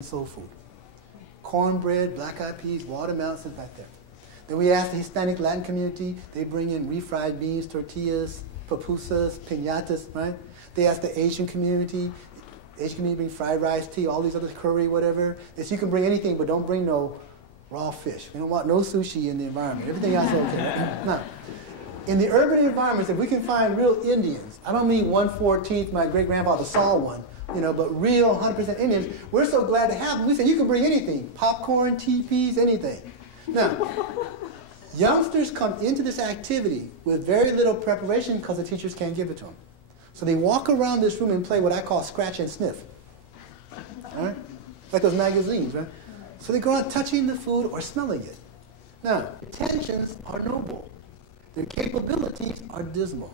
soul food. Cornbread, black-eyed peas, watermelons is back there. Then we ask the Hispanic Latin community, they bring in refried beans, tortillas, pupusas, piñatas, right? They ask the Asian community bring fried rice, tea, all these other curry, whatever. They say you can bring anything, but don't bring no raw fish. We don't want no sushi in the environment. Everything else is okay. Now, in the urban environments, if we can find real Indians, I don't mean 1/14, my great-grandfather saw one, but real 100% Indians, we're so glad to have them. We say you can bring anything, popcorn, teepees, anything. Now, youngsters come into this activity with very little preparation because the teachers can't give it to them. So they walk around this room and play what I call scratch and sniff. All right? Like those magazines, right? So they go out touching the food or smelling it. Now, intentions are noble. Their capabilities are dismal.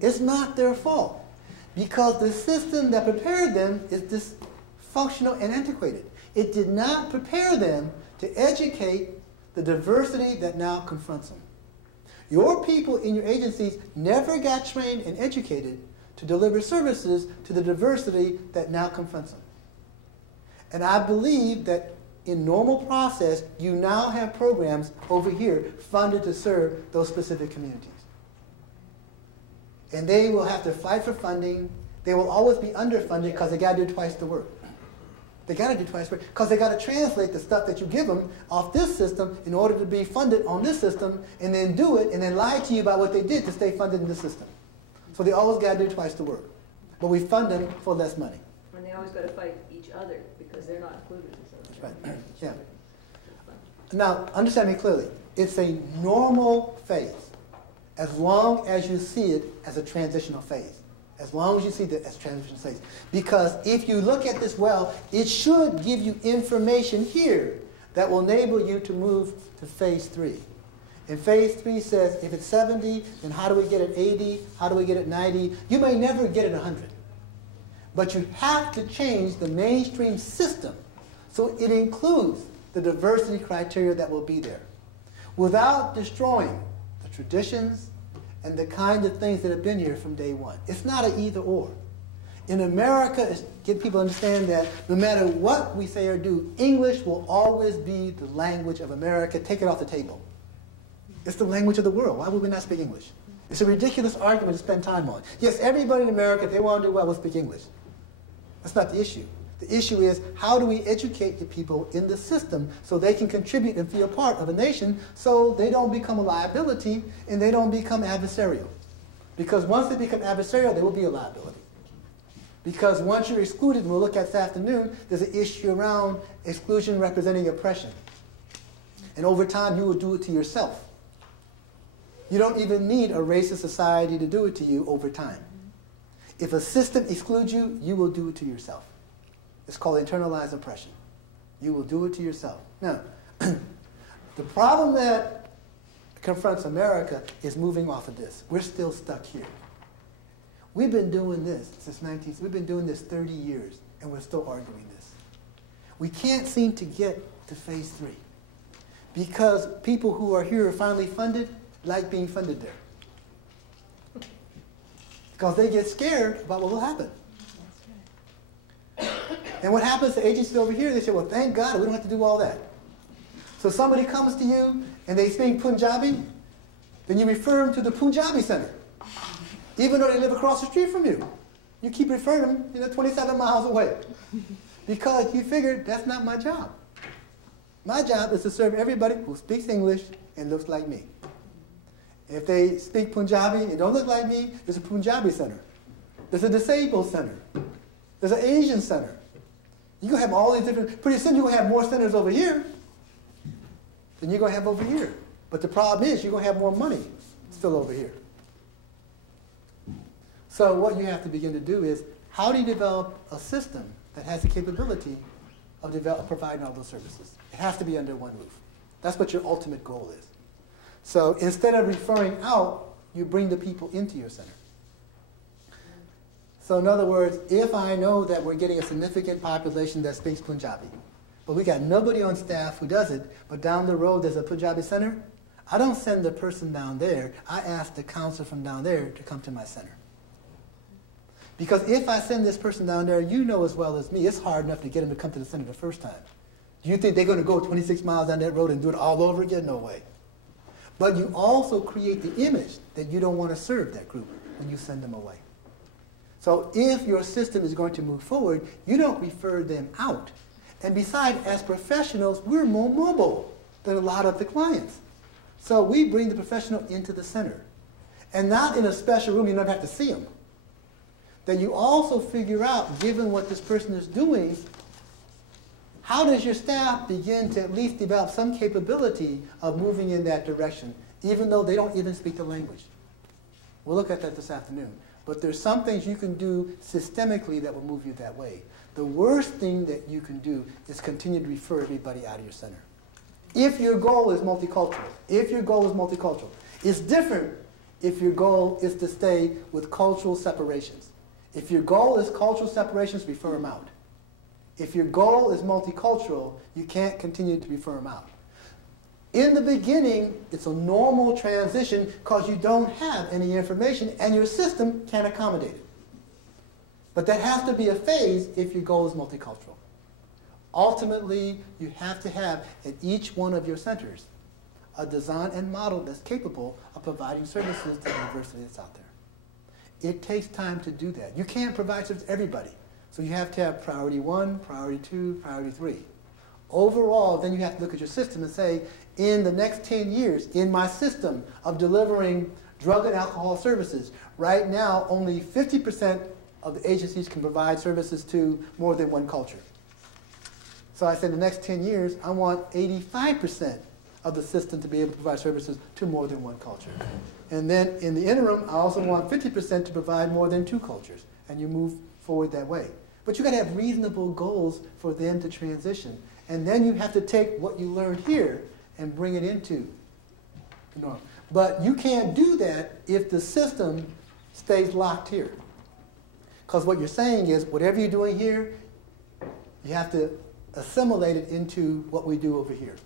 It's not their fault because the system that prepared them is dysfunctional and antiquated. It did not prepare them to educate the diversity that now confronts them. Your people in your agencies never got trained and educated to deliver services to the diversity that now confronts them. And I believe that in normal process, you now have programs over here funded to serve those specific communities. And they will have to fight for funding. They will always be underfunded because they got to do twice the work. They got to do twice the work because they got to translate the stuff that you give them off this system in order to be funded on this system and then do it and then lie to you about what they did to stay funded in this system. So they always got to do twice the work. But we fund them for less money. And they always got to fight each other because they're not included in something. That's right. Yeah. Now, understand me clearly. It's a normal phase as long as you see it as a transitional phase. As long as you see that as transitional phase. Because if you look at this well, it should give you information here that will enable you to move to phase 3. And phase 3 says if it's 70, then how do we get it 80? How do we get it 90? You may never get it 100. But you have to change the mainstream system so it includes the diversity criteria that will be there without destroying the traditions and the kind of things that have been here from day one. It's not an either or. In America, get people to understand that no matter what we say or do, English will always be the language of America. Take it off the table. It's the language of the world. Why would we not speak English? It's a ridiculous argument to spend time on. Yes, everybody in America, if they want to do well, will speak English. That's not the issue. The issue is how do we educate the people in the system so they can contribute and feel part of a nation so they don't become a liability and they don't become adversarial. Because once they become adversarial, they will be a liability. Because once you're excluded, and we'll look at this afternoon, there's an issue around exclusion representing oppression. And over time, you will do it to yourself. You don't even need a racist society to do it to you over time. If a system excludes you, you will do it to yourself. It's called internalized oppression. You will do it to yourself. Now, the problem that confronts America is moving off of this. We're still stuck here. We've been doing this we've been doing this 30 years, and we're still arguing this. We can't seem to get to phase 3 because people who are here are finally funded like being funded there. Because they get scared about what will happen. And what happens to agencies over here, they say, well, thank God, we don't have to do all that. So somebody comes to you and they speak Punjabi, then you refer them to the Punjabi Center. Even though they live across the street from you. You keep referring them 27 miles away. Because you figured that's not my job. My job is to serve everybody who speaks English and looks like me. If they speak Punjabi and don't look like me, there's a Punjabi Center. There's a disabled center. There's an Asian center. You're going to have all these different, pretty soon you're going to have more centers over here than you're going to have over here. But the problem is you're going to have more money still over here. So what you have to begin to do is, how do you develop a system that has the capability of providing all those services? It has to be under one roof. That's what your ultimate goal is. So instead of referring out, you bring the people into your center. So in other words, if I know that we're getting a significant population that speaks Punjabi, but we got nobody on staff who does it, but down the road there's a Punjabi center, I don't send the person down there. I ask the counselor from down there to come to my center. Because if I send this person down there, you know as well as me, it's hard enough to get them to come to the center the first time. Do you think they're going to go 26 miles down that road and do it all over again? No way. But you also create the image that you don't want to serve that group when you send them away. So if your system is going to move forward, you don't refer them out. And besides, as professionals, we're more mobile than a lot of the clients. So we bring the professional into the center. And not in a special room, you don't have to see them. Then you also figure out, given what this person is doing, how does your staff begin to at least develop some capability of moving in that direction, even though they don't even speak the language? We'll look at that this afternoon. But there's some things you can do systemically that will move you that way. The worst thing that you can do is continue to refer everybody out of your center. If your goal is multicultural, it's different if your goal is to stay with cultural separations. If your goal is cultural separations, refer them out. If your goal is multicultural, you can't continue to refer them out. In the beginning, it's a normal transition because you don't have any information and your system can't accommodate it. But that has to be a phase if your goal is multicultural. Ultimately, you have to have at each one of your centers a design and model that's capable of providing services to the diversity that's out there. It takes time to do that. You can't provide service to everybody. So you have to have priority 1, priority 2, priority 3. Overall, then you have to look at your system and say, in the next 10 years, in my system of delivering drug and alcohol services, right now only 50% of the agencies can provide services to more than one culture. So I said in the next 10 years, I want 85% of the system to be able to provide services to more than one culture. And then in the interim, I also want 50% to provide more than 2 cultures. And you move forward that way. But you got to have reasonable goals for them to transition. And then you have to take what you learned here and bring it into the norm. But you can't do that if the system stays locked here. Because what you're saying is, whatever you're doing here, you have to assimilate it into what we do over here.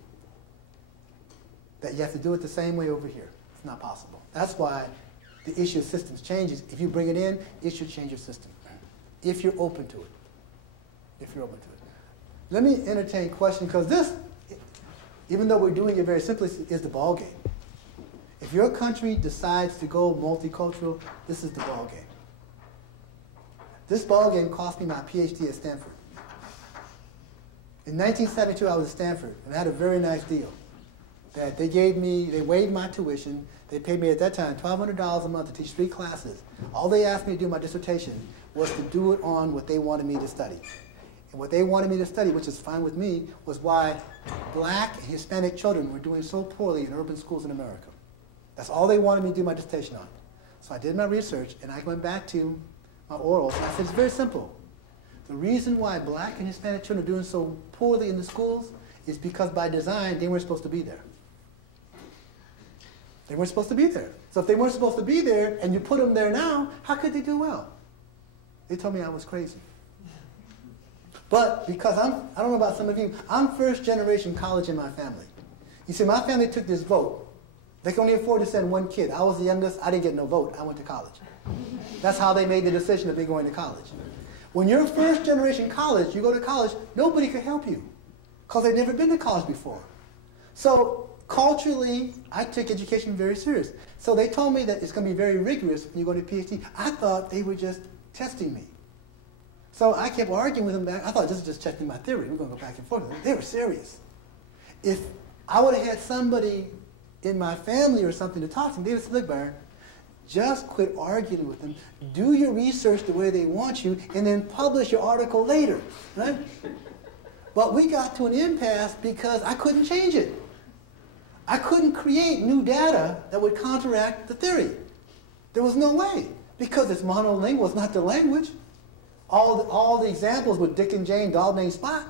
That you have to do it the same way over here. It's not possible. That's why the issue of systems changes. If you bring it in, it should change your system. If you're open to it. If you're open to it. Let me entertain questions, because this, even though we're doing it very simply, is the ball game. If your country decides to go multicultural, this is the ball game. This ball game cost me my PhD at Stanford. In 1972, I was at Stanford, and I had a very nice deal. That they waived my tuition. They paid me at that time $1,200 a month to teach 3 classes. All they asked me to do my dissertation was to do it on what they wanted me to study. And what they wanted me to study, which is fine with me, was why black and Hispanic children were doing so poorly in urban schools in America. That's all they wanted me to do my dissertation on. So I did my research, and I went back to my orals, and I said, it's very simple. The reason why black and Hispanic children are doing so poorly in the schools is because by design, they weren't supposed to be there. They weren't supposed to be there. So if they weren't supposed to be there, and you put them there now, how could they do well? They told me I was crazy. But because I don't know about some of you, I'm first generation college in my family. You see, my family took this vote. They can only afford to send 1 kid. I was the youngest. I didn't get no vote. I went to college. That's how they made the decision of me going to college. When you're first generation college, you go to college, nobody could help you because they've never been to college before. So culturally, I took education very serious. So they told me that it's going to be very rigorous when you go to PhD. I thought they were just testing me. So I kept arguing with them back. I thought this is just testing my theory. We're going to go back and forth. They were serious. If I would have had somebody in my family or something to talk to them, they would say, look, Byron, just quit arguing with them. Do your research the way they want you, and then publish your article later. Right? But we got to an impasse because I couldn't change it. I couldn't create new data that would counteract the theory. There was no way, because it's monolingual, it's not the language. All the examples with Dick and Jane, dog named Spot.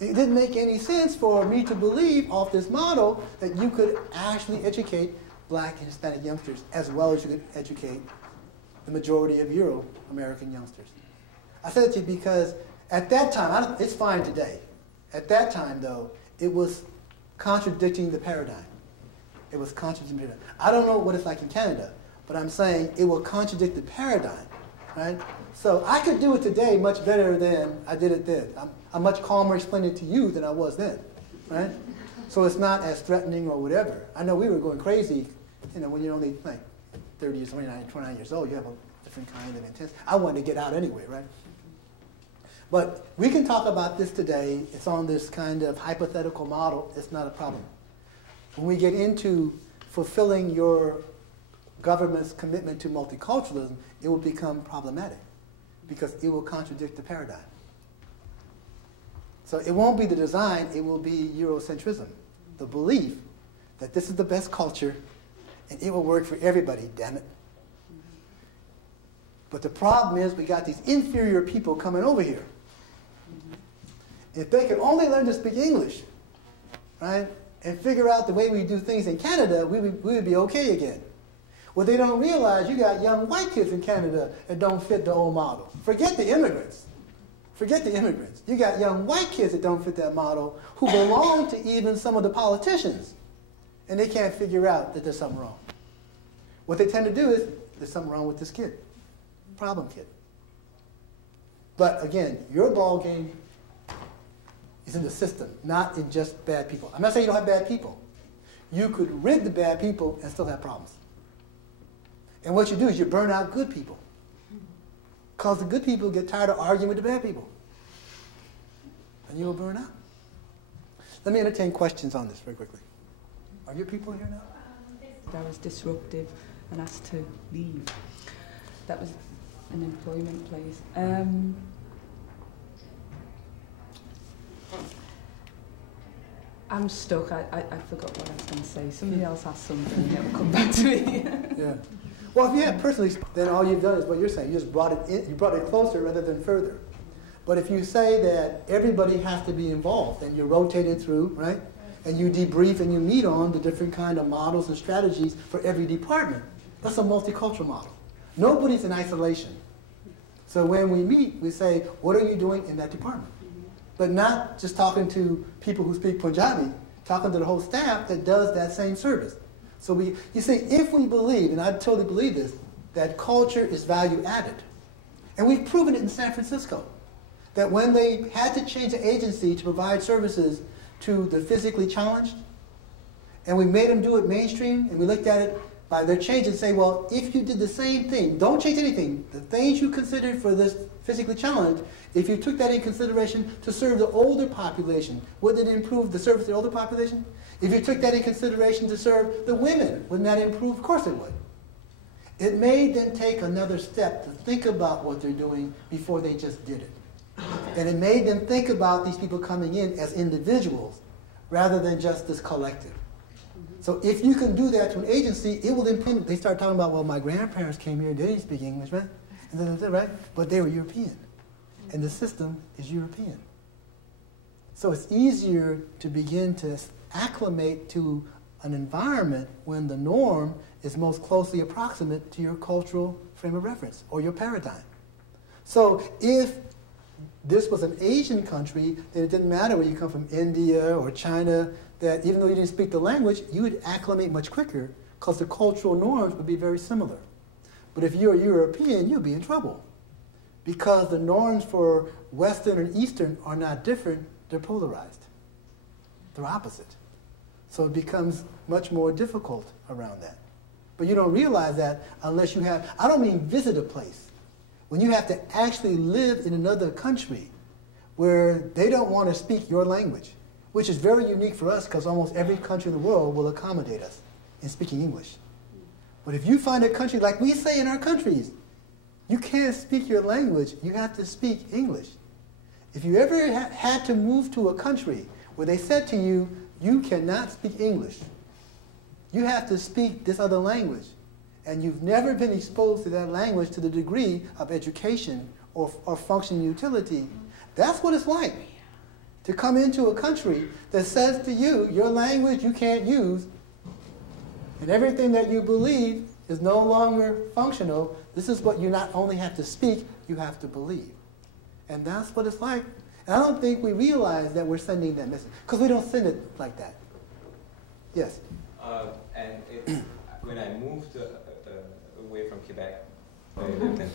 It didn't make any sense for me to believe off this model that you could actually educate black and Hispanic youngsters as well as you could educate the majority of Euro-American youngsters. I said it to you because at that time, it's fine today. At that time, though, it was contradicting the paradigm. It was contradicting the paradigm. I don't know what it's like in Canada, but I'm saying it will contradict the paradigm right? So I could do it today much better than I did it then. I'm much calmer explaining it to you than I was then, right? So it's not as threatening or whatever. I know we were going crazy, when you're only like 30 years, 29 years old, you have a different kind of intense. I wanted to get out anyway, right? But we can talk about this today. It's on this kind of hypothetical model. It's not a problem. When we get into fulfilling your government's commitment to multiculturalism, it will become problematic because it will contradict the paradigm. So it won't be the design, it will be Eurocentrism, the belief that this is the best culture and it will work for everybody, damn it. But the problem is we got these inferior people coming over here. If they could only learn to speak English, right, and figure out the way we do things in Canada, we would be okay again. Well, they don't realize you got young white kids in Canada that don't fit the old model. Forget the immigrants. Forget the immigrants. You got young white kids that don't fit that model who belong to even some of the politicians, and they can't figure out that there's something wrong. What they tend to do is, there's something wrong with this kid. Problem kid. But again, your ball game is in the system, not in just bad people. I'm not saying you don't have bad people. You could rid the bad people and still have problems. And what you do is you burn out good people. Because the good people get tired of arguing with the bad people. And you will burn out. Let me entertain questions on this very quickly. Are your people here now? I was disruptive and asked to leave. That was an employment place. I'm stuck. I forgot what I was going to say. Somebody else asked something and it will come back to me. Yeah. Well, if you have personally, then all you've done is what you're saying. You just brought it in, you brought it closer rather than further. But if you say that everybody has to be involved and you're rotated through, right? And you debrief and you meet on the different kind of models and strategies for every department, that's a multicultural model. Nobody's in isolation. So when we meet, we say, what are you doing in that department? But not just talking to people who speak Punjabi, talking to the whole staff that does that same service. So you see, if we believe, and I totally believe this, that culture is value added. And we've proven it in San Francisco, that when they had to change the agency to provide services to the physically challenged, and we made them do it mainstream, and we looked at it by their change and say, well, if you did the same thing, don't change anything, the things you considered for this physically challenged, if you took that in consideration to serve the older population, wouldn't it improve the service to the older population? If you took that in consideration to serve the women, wouldn't that improve? Of course it would. It made them take another step to think about what they're doing before they just did it. And it made them think about these people coming in as individuals rather than just this collective. So if you can do that to an agency, it will impinge. They start talking about, well, my grandparents came here, they didn't speak English, right? Right? But they were European. And the system is European. So it's easier to begin to acclimate to an environment when the norm is most closely approximate to your cultural frame of reference or your paradigm. So if this was an Asian country, then it didn't matter whether you come from India or China, that even though you didn't speak the language, you would acclimate much quicker because the cultural norms would be very similar. But if you're a European, you'll be in trouble because the norms for Western and Eastern are not different, they're polarized. They're opposite. So it becomes much more difficult around that. But you don't realize that unless you have, I don't mean visit a place. When you have to actually live in another country where they don't want to speak your language, which is very unique for us because almost every country in the world will accommodate us in speaking English. But if you find a country, like we say in our countries, you can't speak your language, you have to speak English. If you ever had to move to a country where they said to you, you cannot speak English, you have to speak this other language, and you've never been exposed to that language to the degree of education or functioning utility, that's what it's like to come into a country that says to you, your language you can't use, and everything that you believe is no longer functional. This is what you not only have to speak, you have to believe. And that's what it's like. And I don't think we realize that we're sending that message, because we don't send it like that. Yes? When I moved away from Quebec, 네, 이렇게.